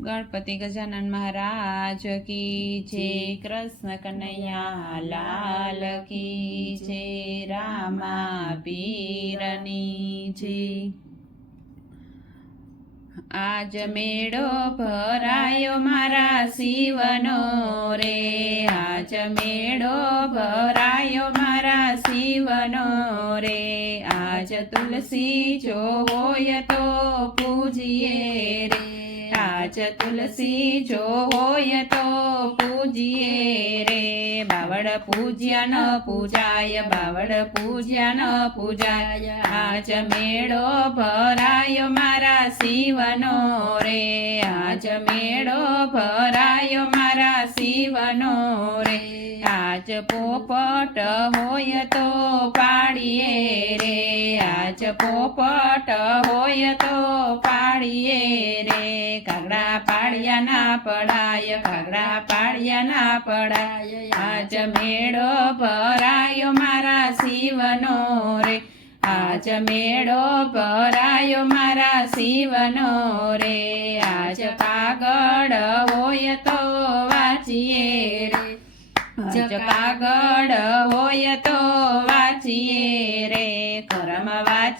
ગણપતિ ગજાનન મહારાજ કી છે કૃષ્ણ કનૈયા, લાલ કી છે રામા પીરની છે આજ મેળો ભરાયો મારા શિવનો રે. આજ મેળો ભરાયો મારા શિવનો રે. આજ તુલસી જો હોય તો પૂજીએ. રે તુલસી જો હોય તો પૂજીએ રે. બાવળ પૂજ્યા ન પૂજાય, બાવળ પૂજ્યા ન પૂજાય. આજ મેળો ભરાયો મારા શિવનો રે. આજ મેળો ભરાયો મારા શિવનો રે. આજ પોપટ હોય તો પાડીએ આજ પોપટ હોય તો પાડીએ રે. કાગડા પાડ્યા ના પડાય કાગડા પાડ્યા ના પડાય. આજ મેળો ભરાયો મારા શિવનો રે. આજ મેળો ભરાયો મારા શિવનો રે. આજ કાગળ હોય તો વાંચીએ રે. આજ કાગળ હોય તો વાંચીએ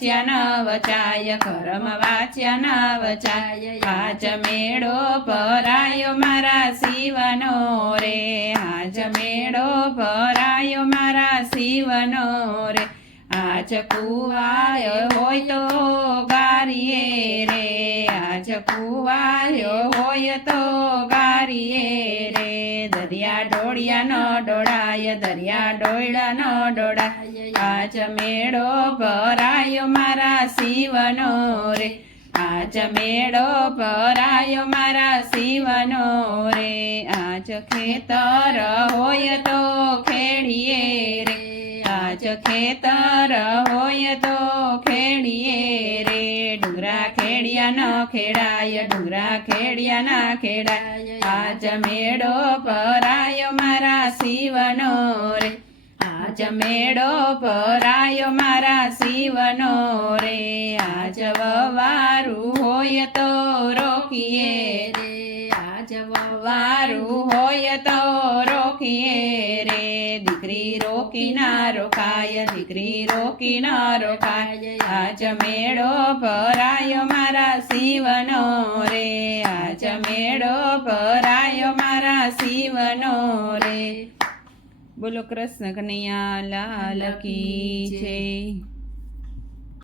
વાંચ્યા ન વચાય કરમ વાંચ્યા ન વચાય આજ મેળો ભરાયો મારા શિવનો રે આજ મેળો ભરાયો મારા શિવનો રે આજ કુવાય હોય તો ગારીએ રે આજ કુવાર્યો હોય તો ગારીએ રે. દરિયા ડોળિયા ન ડોળાય, દરિયા ડોળા ન ડોળાય. આજ મેળો ભરાયો મારા શિવનો રે. આજ મેળો ભરાયો મારા શિવનો રે. આજ ખેતર હોય તો ખેડીએ રે. આજ ખેતર હોય તો ખેડીએ ડુંગરા ખેડિયા ન ખેડાય, ડુંગરા ખેડિયા ના ખેડાય. આજ મેળો પરાયો મારા શિવનો રે. આજ મેળો પરાયો મારા શિવનો રે. આજ વવારું હોય તો રોકીએ રે. આજ વવારું હોય તો રોકીએ રે કિનારો કાય દીકરી રોકી ના રોકાય આજ મેળો ભરાયો મારા શિવનો રે, આજ મેળો ભરાયો મારા શિવનો રે. બોલો કૃષ્ણ કનૈયા, લાલ કી છે